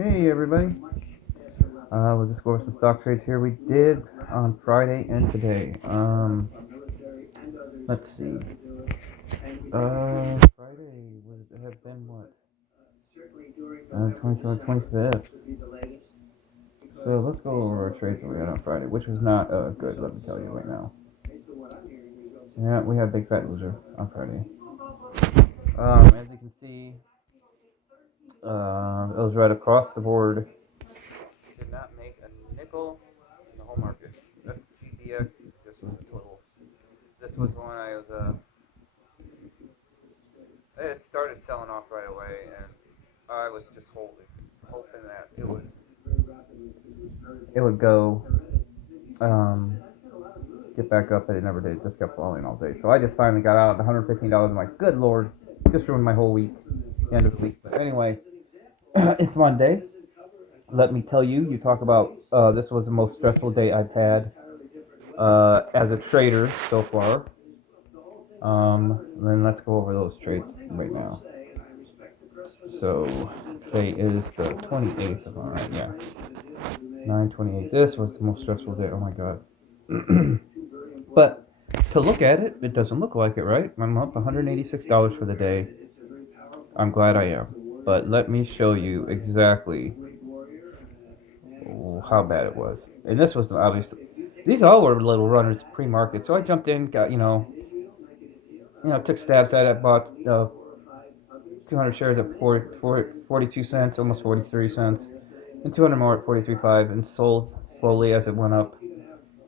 Hey everybody, we'll just go over some stock trades here we did on Friday and today. Let's see. Friday would have been what? 27th, 25th. So let's go over our trades that we had on Friday, which was not good, let me tell you right now. Yeah, we had a big fat loser on Friday. As you can see, it was right across the board. Did not make a nickel in the whole market. That's GDX. This was a total. This was when I was it started selling off right away, and I was just hoping that it would go get back up, but it never did. It just kept falling all day. So I just finally got out at $115. I'm like, good lord, just ruined my whole week, the end of the week. But anyway, it's Monday. Let me tell you, you talk about this was the most stressful day I've had as a trader so far. Then let's go over those trades right now. So today is the 28th, if I'm right, yeah. 9/28. This was the most stressful day. Oh my god. But to look at it, it doesn't look like it, right? I'm up $186 for the day. I'm glad I am. But let me show you exactly how bad it was. And this was obviously, these all were little runners pre-market. So I jumped in, got took stabs at it, bought 200 shares at 42 cents, almost 43 cents, and 200 more at 43.5, and sold slowly as it went up.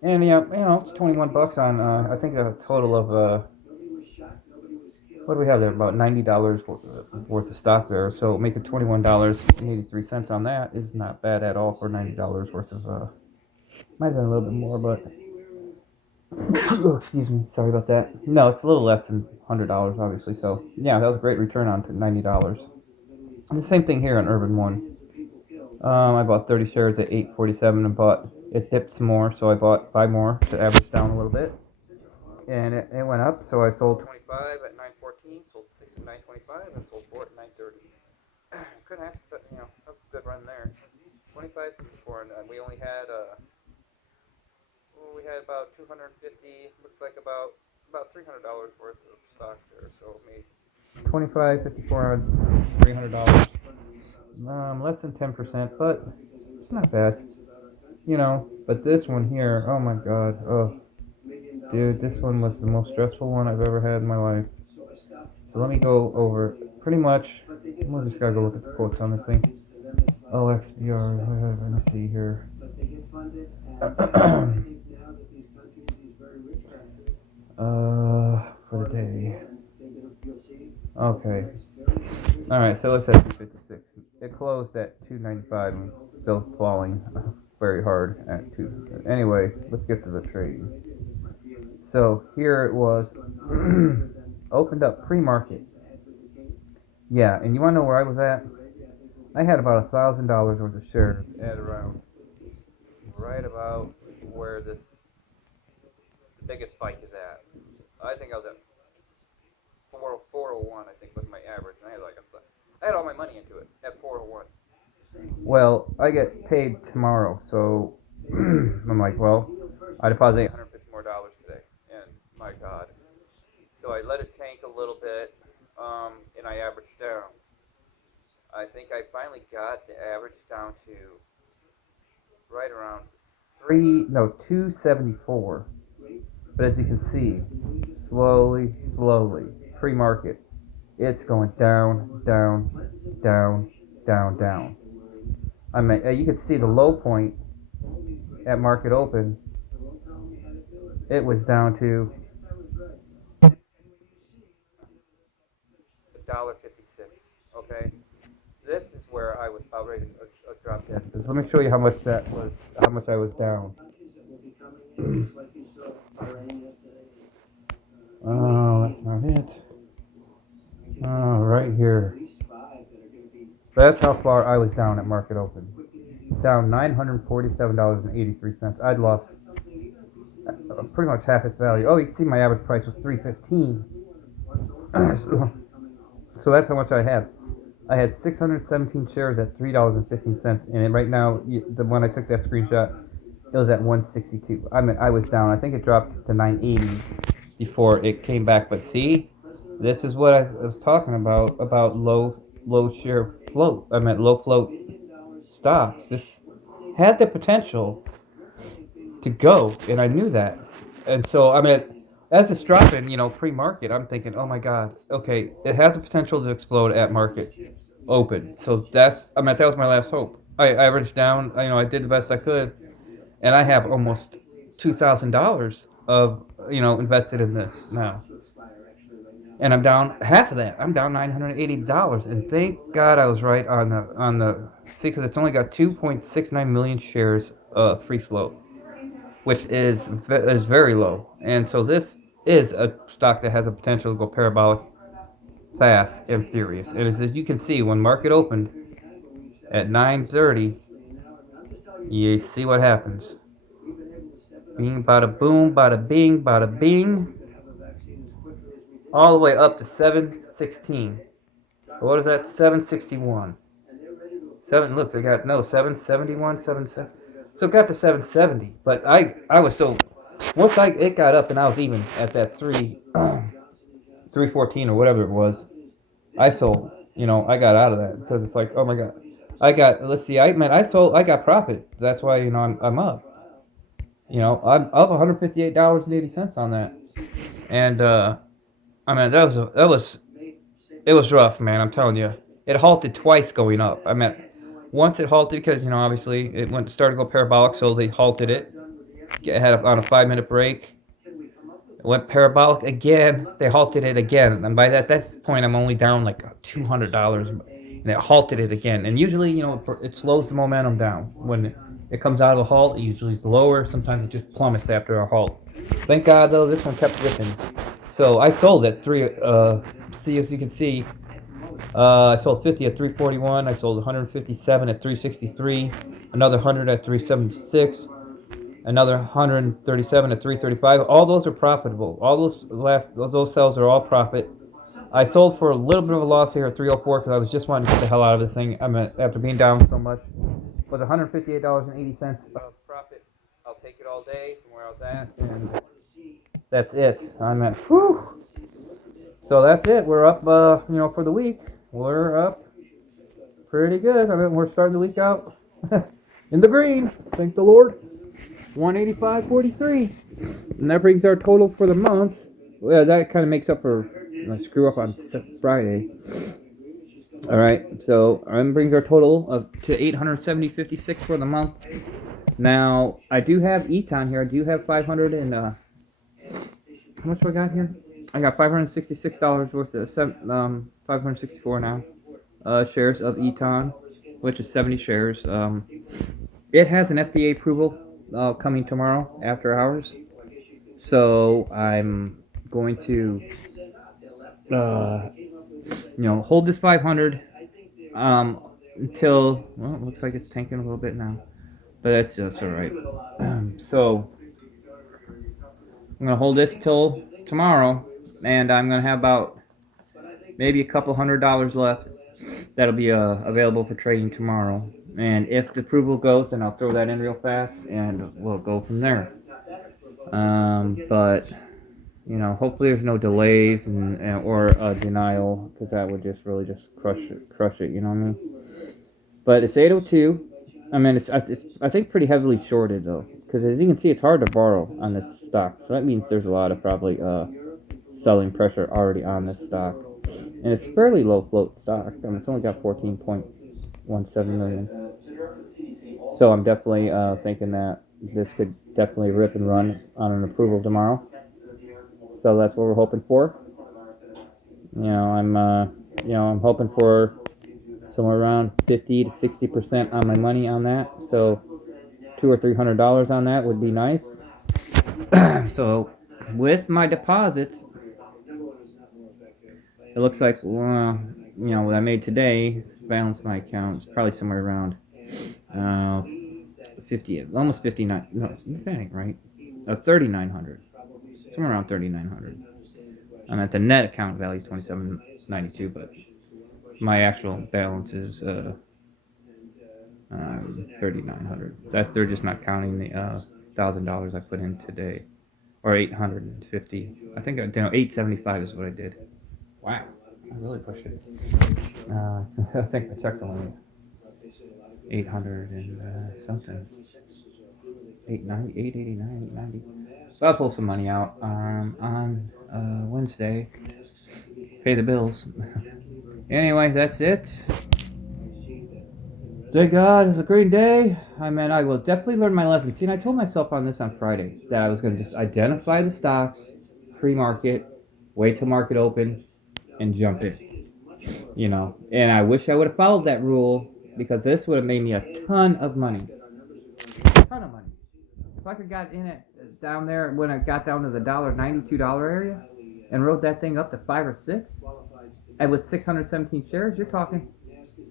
And yeah, it's 21 bucks on I think a total of what do we have there? About $90 worth of stock there. So making $21.83 on that is not bad at all for $90 worth of might have been a little bit more, but oh, excuse me, sorry about that. No, it's a little less than $100 obviously. So yeah, that was a great return on $90. And the same thing here on Urban One. I bought 30 shares at 8.47 and bought it dipped some more, so I bought 5 more to average down a little bit, and it went up. So I sold 25 at 9.14, sold 6 at 9.25, and sold 4 at 9.30. Couldn't have, but that was a good run there. 25.54, and we only had we had about 250. Looks like about $300 worth of stock there, so made 25.54 on $300. Less than 10%, but it's not bad. But this one here, oh my god, oh, dude, this one was the most stressful one I've ever had in my life. So let me go over pretty much. We'll just gotta go look at the quotes on this thing. OXBR, let me see here. For the day. Okay. Alright, so it's at 256. It closed at 295 and still falling very hard at 2. Anyway, let's get to the trade. So here it was opened up pre-market. Yeah, and you want to know where I was at? I had about $1,000 worth of shares at around right about where the biggest spike is at. I think I was at 401. I think was my average, and I had all my money into it at 401. Well, I get paid tomorrow, so I'm like, well, I deposit $150 more today, and my God. So I let it tank a little bit, and I averaged down. I think I finally got the average down to right around 274. But as you can see, slowly, pre-market, it's going down, down, down, down, down. I mean, you can see the low point at market open. It was down to $1.56. Okay, this is where I was about ready to drop dead. Let me show you how much that was. How much I was down. Oh, that's not it. Oh, right here. That's how far I was down at market open. Down $947.83. I'd lost pretty much half its value. Oh, you can see my average price was $315. So that's how much I had. I had 617 shares at $3.15, and right now, the one I took that screenshot, it was at 162. I mean, I was down. I think it dropped to 980 before it came back. But see, this is what I was talking about low share float. I meant low float stocks. This had the potential to go, and I knew that. And so, I mean, as it's dropping, pre-market, I'm thinking, oh my God, okay, it has the potential to explode at market open. So that was my last hope. I averaged down, I did the best I could, and I have almost $2,000 of, invested in this now. And I'm down half of that. I'm down $980, and thank God I was right on the see, because it's only got 2.69 million shares free float, which is very low. And so this is a stock that has a potential to go parabolic fast and furious. And as you can see, when market opened at 9:30, you see what happens. Bing, bada boom, bada bing, bada bing, all the way up to 716. What is that? 761. Look, they got 771, 77. So it got to 770. But I was so once it got up and I was even at that 314 or whatever it was. I sold. I got out of that because it's like, oh my God, let's see, I sold. I got profit. That's why I'm up. I'm up $158.80 on that, and I mean it was rough, man. I'm telling you, it halted twice going up. I mean, once it halted because obviously it started to go parabolic, so they halted it. It had on a 5-minute break. It went parabolic again. They halted it again, and by that's the point I'm only down like $200, and it halted it again. And usually, it slows the momentum down when it comes out of the halt. It usually is lower. Sometimes it just plummets after a halt. Thank God though, this one kept ripping. So I sold at see, as you can see, I sold 50 at 341. I sold 157 at 363. Another 100 at 376. Another 137 at 335. All those are profitable. All those sales are all profit. I sold for a little bit of a loss here at 304 because I was just wanting to get the hell out of the thing. After being down so much, with $158.80 of profit, I'll take it all day from where I was at, and that's it. I'm at whew. So that's it. We're up. For the week, we're up pretty good. I mean, we're starting the week out in the green. Thank the Lord. 185.43, and that brings our total for the month. Well, that kind of makes up for my screw up on Friday. All right, so that brings our total to 870.56 for the month. Now I do have Eton here. I do have 500 and how much do I got here? I got $566 worth of 564 now shares of Eton, which is 70 shares. It has an FDA approval coming tomorrow after hours, so I'm going to hold this 500 until, well, it looks like it's tanking a little bit now, but that's all right. So I'm gonna hold this till tomorrow, and I'm gonna have about maybe a couple $100 left that'll be available for trading tomorrow. And if the approval goes, then I'll throw that in real fast, and we'll go from there. But hopefully there's no delays or a denial, because that would just really just crush it. You know what I mean? But it's 8:02. I mean, it's I think pretty heavily shorted though, because as you can see, it's hard to borrow on this stock. So that means there's a lot of probably selling pressure already on this stock. And it's fairly low float stock. I mean, it's only got 14.17 million. So I'm definitely thinking that this could definitely rip and run on an approval tomorrow. So that's what we're hoping for. I'm hoping for somewhere around 50 to 60% on my money on that. So $200 or $300 on that would be nice. So with my deposits, it looks like, what I made today, balance my account, is probably somewhere around 50, almost 59. No, that ain't right. 3,900. Somewhere around 3,900. I'm at the net account value is 2792, but my actual balance is 3,900. They're just not counting the $1,000 I put in today, or 850. I think 875 is what I did. Wow, I really pushed it. I think the check's only 800 and something. 890, 889, 890. So I'll pull some money out on Wednesday. Pay the bills. Anyway, that's it. Thank God, it's a great day. I mean, I will definitely learn my lesson. See, and I told myself on this on Friday that I was going to just identify the stocks, pre-market, wait till market open, and jump in. You know, and I wish I would have followed that rule because this would have made me a ton of money. A ton of money. If I could got in it down there when I got down to the $1.92 area and rode that thing up to 5 or 6, and with 617 shares, you're talking,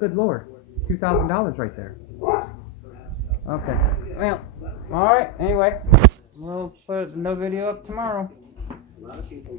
good Lord, $2,000 right there. Okay. Well, all right. Anyway, we'll put no video up tomorrow.